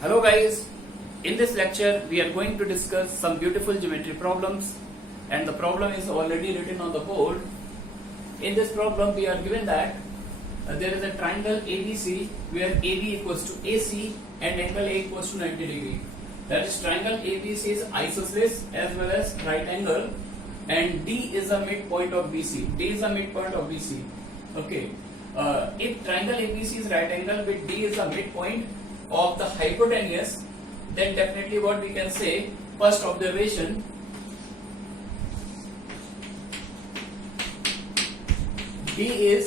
Hello guys, in this lecture we are going to discuss some beautiful geometry problems and the problem is already written on the board. In this problem we are given that there is a triangle ABC where AB equals to AC and angle A equals to 90 degree. That is triangle ABC is isosceles as well as right angle and D is the midpoint of BC. D is the midpoint of BC. Okay. If triangle ABC is right angle with D is the midpoint of the hypotenuse, then definitely what we can say, first observation, D is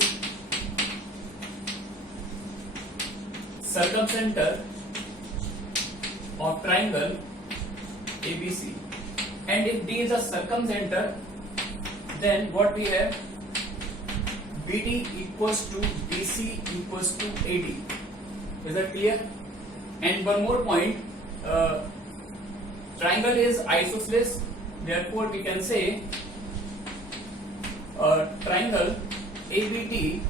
circumcenter of triangle ABC, and if D is a circumcenter, then what we have, BD equals to BC equals to AD. Is that clear? And one more point, triangle is isosceles, therefore we can say triangle ABD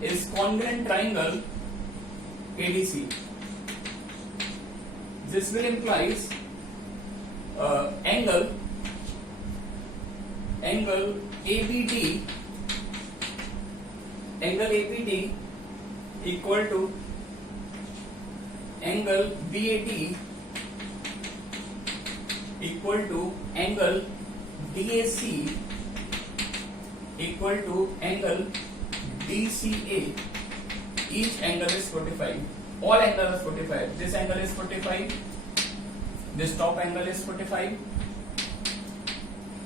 is congruent triangle ADC. This will implies angle ABD equal to angle BAD equal to angle DAC equal to angle DCA. Each angle is 45. All angles are 45. This angle is 45. This top angle is 45.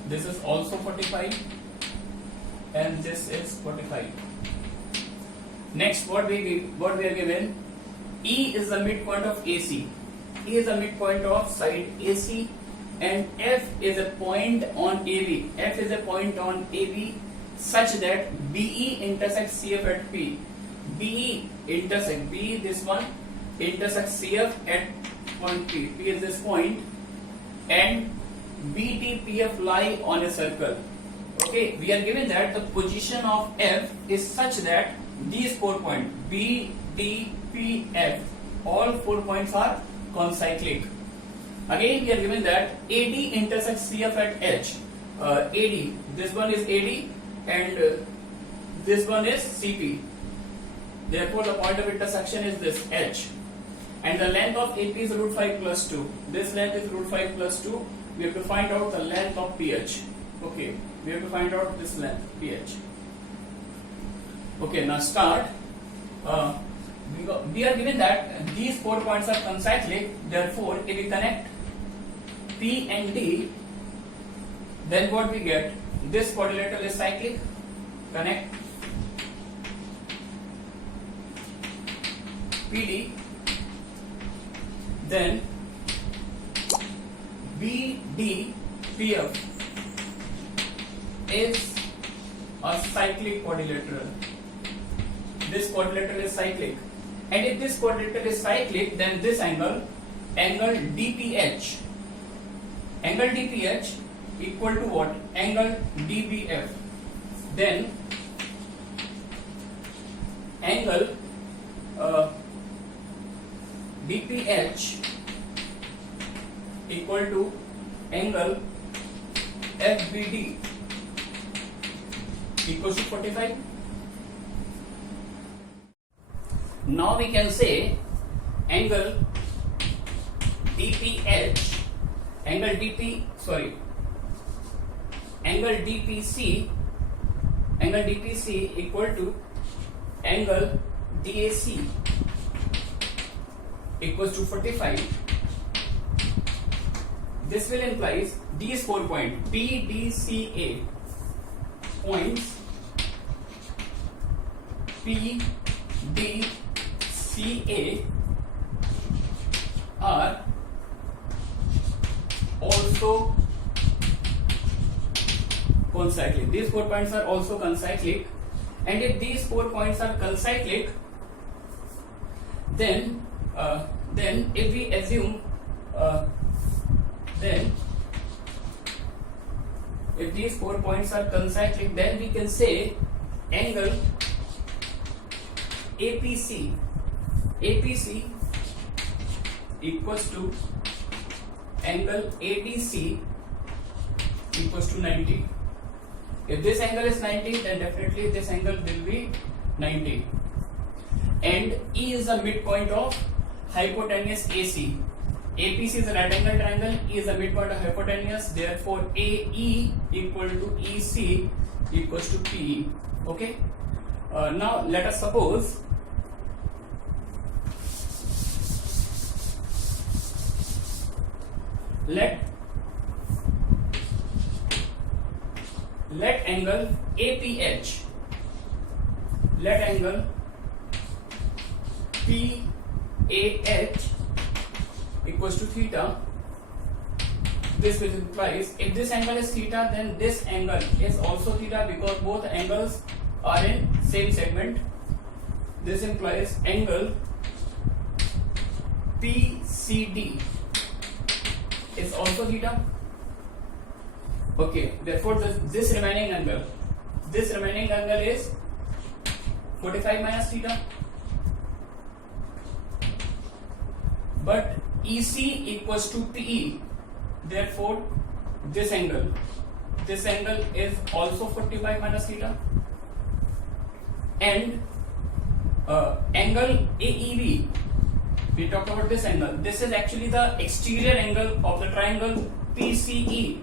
This is also 45. And this is 45. Next, what we are given, E is the midpoint of AC. E is the midpoint of side AC, and F is a point on AB. F is a point on AB such that BE intersects CF at P. BE intersect B, this one intersects CF at point P. P is this point, and BD PF lie on a circle. Okay, we are given that the position of F is such that these 4 points B, D, P, F, all 4 points are concyclic. Again, we are given that AD intersects CF at H. AD, this one is AD and this one is CP. Therefore, the point of intersection is this H. And the length of AP is root 5 plus 2. This length is root 5 plus 2. We have to find out the length of PH. Okay, we have to find out this length PH. Okay, now start. We are given that these 4 points are concyclic. Therefore, if we connect P and D, then what we get? This quadrilateral is cyclic. Connect PD. Then BD PF is a cyclic quadrilateral. This quadrilateral is cyclic, and if this quadrilateral is cyclic, then this angle DPH, angle DPH equal to what? Angle DBF. Then angle DPH equal to angle FBD equals to 45. Now we can say angle DPH, angle DPC equal to angle DAC equals to 45. This will implies these 4 points PDCA points PDCA are also concyclic. These 4 points are also concyclic, and if these 4 points are concyclic, then if we assume then if these 4 points are concyclic, then we can say angle APC equals to angle ADC equals to 90. If this angle is 90, then definitely this angle will be 90. And E is the midpoint of hypotenuse AC. APC is a right angle triangle, E is the midpoint of hypotenuse, therefore AE equal to EC equals to PE. Okay. Now let us suppose let angle APH, let angle PAH equals to theta. This will implies if this angle is theta, then this angle is also theta because both angles are in same segment. This implies angle PCD is also theta. Okay, therefore this remaining angle is 45 minus theta. But EC equals to PE, therefore this angle is also 45 minus theta. And angle AEB, we talked about this angle. This is actually the exterior angle of the triangle PCE.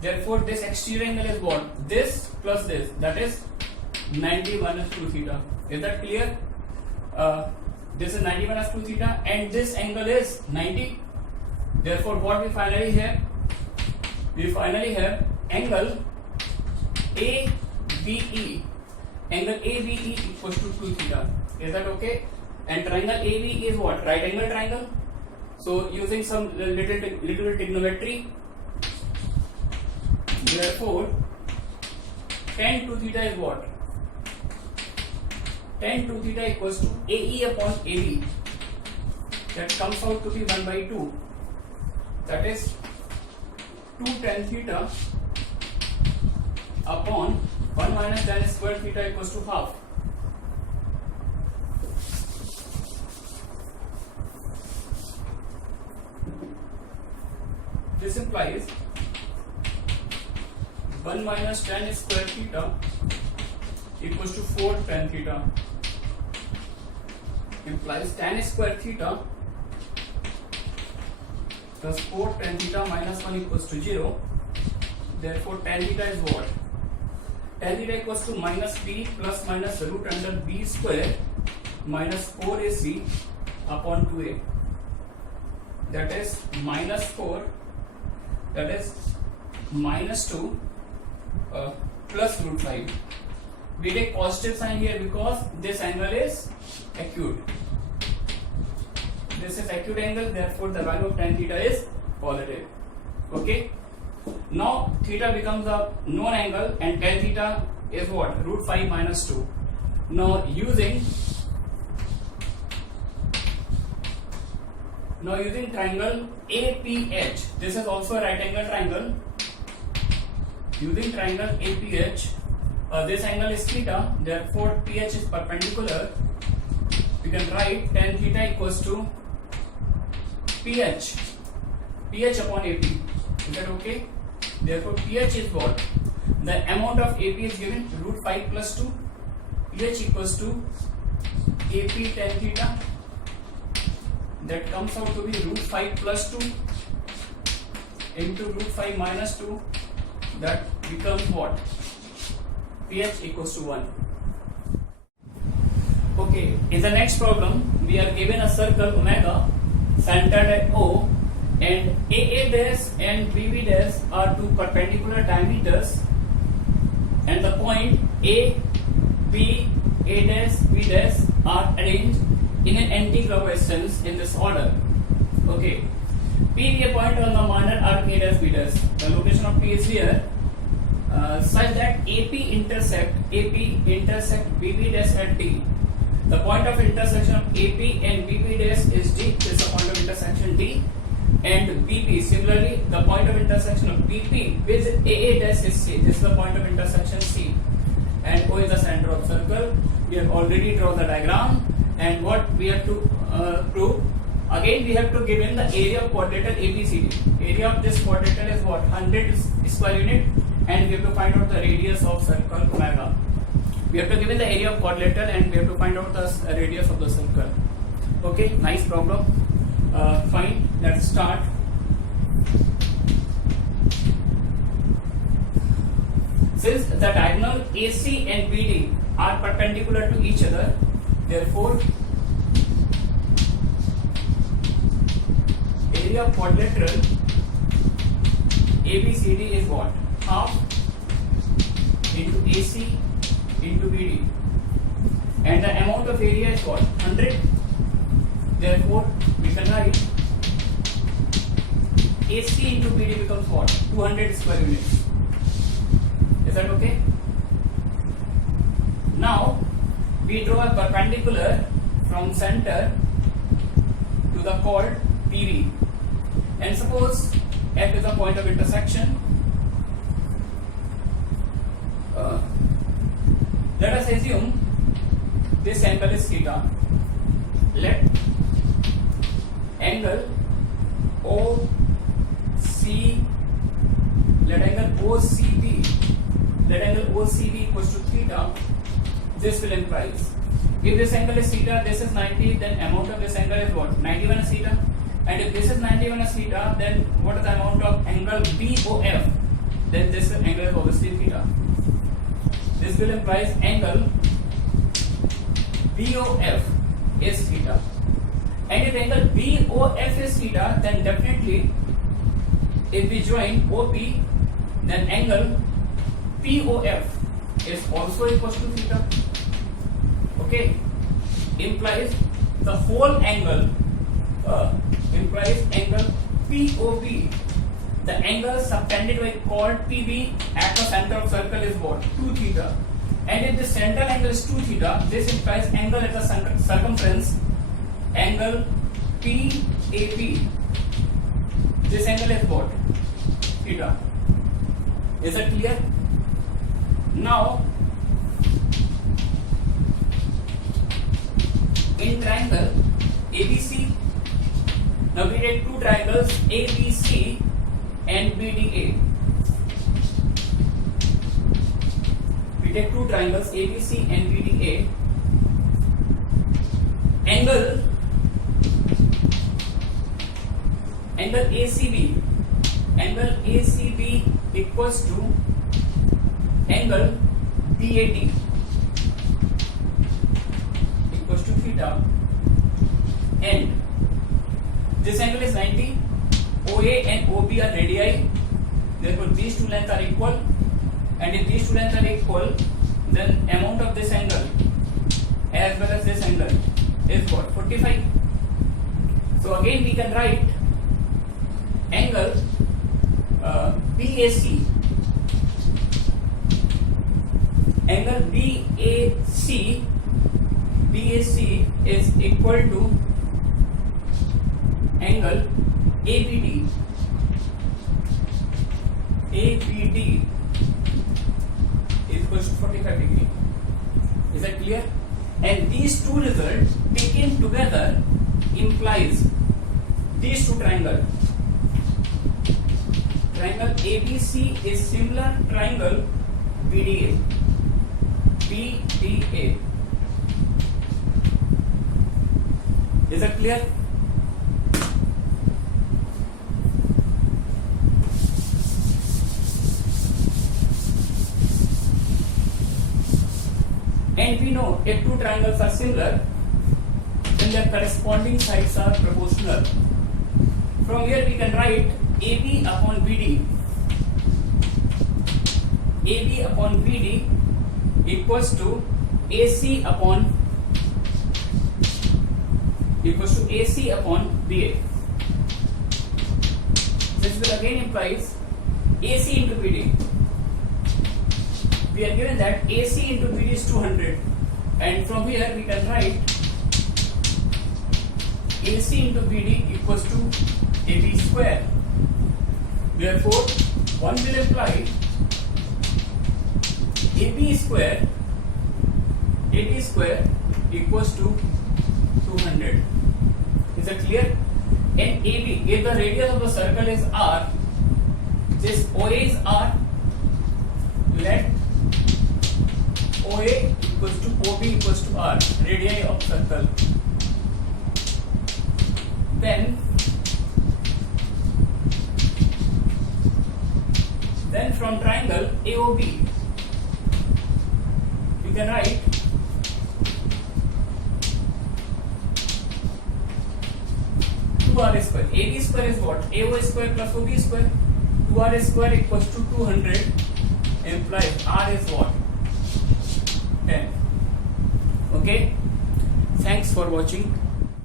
Therefore, this exterior angle is what? This plus this, that is 90 minus 2 theta. Is that clear? This is 90 minus 2 theta, and this angle is 90. Therefore, what we finally have? We finally have angle ABE. Angle ABE equals to 2 theta. Is that okay? And triangle AB is what? Right angle triangle. So using some little trigonometry, therefore tan 2 theta is what? Tan 2 theta equals to AE upon AB. That comes out to be 1 by 2. That is 2 tan theta upon 1 minus tan square theta equals to half. This implies 1 minus tan square theta equals to 4 tan theta. Implies tan square theta plus 4 tan theta minus 1 equals to 0. Therefore, tan theta is what? Tan theta equals to minus b plus minus root under b square minus 4ac upon 2a. That is minus 4. That is minus 2 plus root 5. We take positive sign here because this angle is acute. This is acute angle, therefore the value of tan theta is positive. Okay. Now theta becomes a known angle and tan theta is what? Root 5 minus 2. Now using triangle APH, this is also a right angle triangle. Using triangle APH, this angle is theta, therefore PH is perpendicular. We can write tan theta equals to PH upon AP. Is that okay? Therefore PH is what? The amount of AP is given root 5 plus 2. PH equals to AP tan theta. That comes out to be root 5 plus 2 into root 5 minus 2. That becomes what? PH equals to 1. Okay, in the next problem, we are given a circle omega centered at O, and AA dash and BB dash are two perpendicular diameters, and the point A, B, A dash, B dash are arranged in an anti-clockwise in this order. Okay. P be a point on the minor arc A dash B dash. The location of P is here, such that AP intersect BB dash at D. The point of intersection of AP and BB dash is D. This is the point of intersection D. And BP, similarly, the point of intersection of BP with AA dash is C. This is the point of intersection C. And O is the center of circle. We have already drawn the diagram. And what we have to prove? Again, we have to give in the area of quadrilateral ABCD. Area of this quadrilateral is what? 100 square unit, and we have to find out the radius of circle omega. We have to give in the area of quadrilateral, and we have to find out the radius of the circle. Okay, nice problem. Fine. Let's start. Since the diagonal AC and BD are perpendicular to each other, therefore area of quadrilateral ABCD is what? Half into AC into BD, and the amount of area is what? 100. Therefore we can write AC into BD becomes what? 200 square units. Is that okay? Now we draw a perpendicular from center to the chord PV, and suppose F is a point of intersection. Let us assume this angle is theta. Let angle OCB equals to theta. This will imply, if this angle is theta, this is 90, then amount of this angle is what? 90 minus theta. And if this is 90 minus theta, then what is the amount of angle BOF? Then this angle is obviously theta. This will imply angle BOF is theta. And if angle BOF is theta, then definitely if we join OP, then angle POF is also equal to theta. Okay, implies the whole angle implies angle POP. The angle subtended by chord PB at the center of circle is what? 2 theta. And if the central angle is 2 theta, this implies angle at the circumference, angle PAP. This angle is what? Theta. Is that clear? Now, in triangle ABC, now we take two triangles ABC and BDA. We take two triangles ABC and BDA. Angle ACB equals to angle BAD equals to theta, and this angle is 90. OA and OB are radii, therefore these two lengths are equal, and if these two lengths are equal, then amount of this angle as well as this angle is what? 45. So again we can write angle BAC. Angle BAC is equal to angle ABD. ABD is equal to 45 degree. Is that clear? And these two results taken together implies these two triangles. Triangle ABC is similar triangle BDA. Is that clear? And we know if two triangles are similar, then their corresponding sides are proportional. From here we can write AB upon BD. AB upon BD equals to AC upon BA. This will again implies AC into BD. We are given that AC into BD is 200, and from here we can write AC into BD equals to AB square. Therefore, one will imply AB square equals to 200. Is that clear? AB, if the radius of the circle is R, this OA is R, let OA equals to OB equals to R, radii of circle. Then from triangle AOB, you can write R square. AB square is what? AO square plus OB square. 2R square equals to 200, implies R is what? 10. Okay. Thanks for watching.